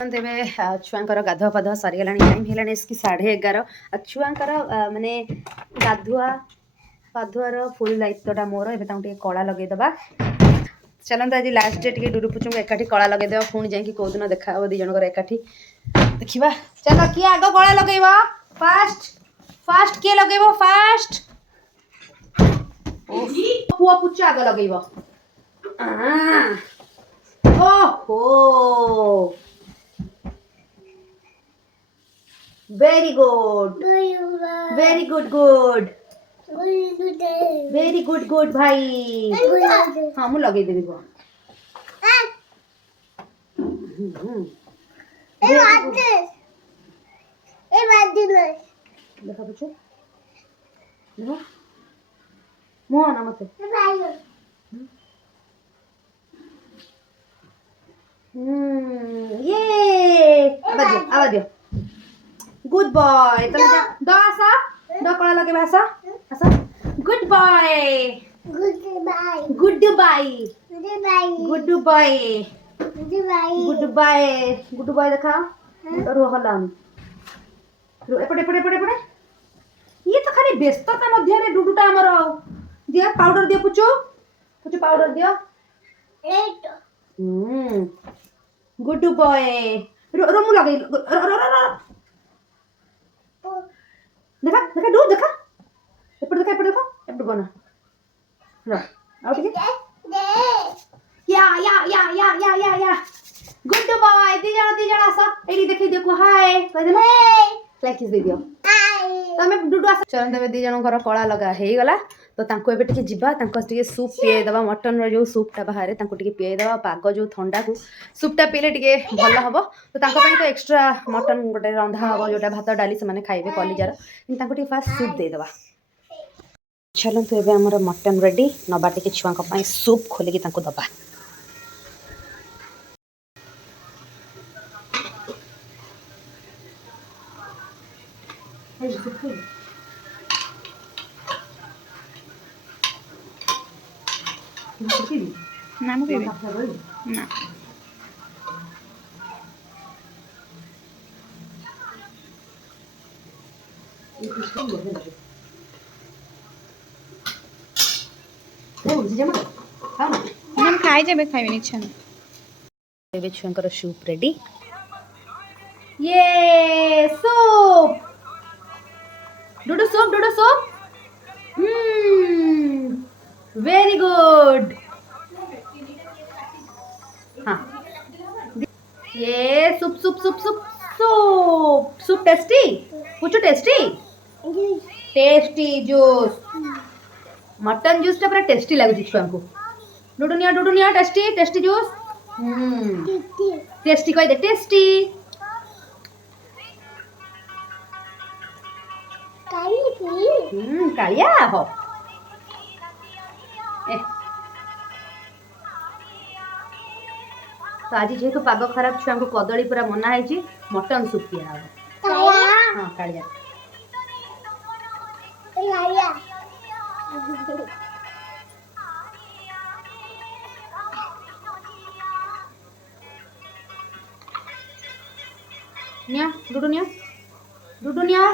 तेबे छुआंकर गाधुआ पाधुआ सरीगलानी टाइम हेलानी इसकी 11:30 छुआंकर माने गाधुआ पाधुआर फुल दायित्वटा मोर एबे तांको टिके कला लगेदबा चलंत आज लास्ट डे टिके डुडु पुचु एकाठी कला लगेदबा पुणी जाई कि को दिन देखा हो दी जनकर एकाठी देखिबा चलो किए आगो कला लगेबो फास्ट फास्ट के लगेबो फास्ट पुआ पुचु आगो लगेबो ओहो very good very good good very good good भाई हाँ मु लगे देबी को देखा पुछु देखा मो ना मते ये आवाज दियो गुड बॉय तुम जा दो आसा दो कला लगे आसा आसा good boy good bye good bye good bye good bye देखा रो हलाम रो एपटे एपटे एपटे एपटे ये तो खाली व्यस्तता मध्य रे डुडुटा हमर दिया पाउडर दिया पुचो पुचो पाउडर दियो गुड बॉय रो मु लगे देखा देखा दूर देखा एपटे देखो एपटे बना रो आउट के या गुड बॉय दी जण आसा एडी देखि देखो हाय कह दे लाइक किस दे दियो तमे डुडु आसा चरण देबे दी जण घर कला लगा हेई गला तो तांको एबे टिके जिबा तांको टिके सूप पिए दबा मटन रो जो सूपटा बाहर तांको टिके पिए दबा पाग जो ठंडा को सूपटा पीले टिके भल हबो तो तांको पई तो एक्स्ट्रा मटन गोटे रंधा हबो जोटा भात डाली से माने खाइबे कलिजार कि तांको टिके फास्ट सूप दे दबा चलो तो एबे हमर मटन रेडी नबा टिके छुआ को पई सूप खोले कि तांको दबा ना मु पीबे ना हम खाई जेबे खाइबे इच्छा ना एबे छुआंकर सूप रेडी ये सूप डुडु सूप वेरी गुड हाँ ये soup soup soup soup soup soup tasty कुछ tasty tasty juice mutton juice टा पूरा टेस्टी लागुची छुआ को डुडु निया टेस्टी टेस्टी जूस टेस्टी कह दे टेस्टी कालिया हो तो आज जेहेतु पाग खराब छुआ को कदली पूरा मना है मटन सूप पिया हाँ कालिया निया डुडु निया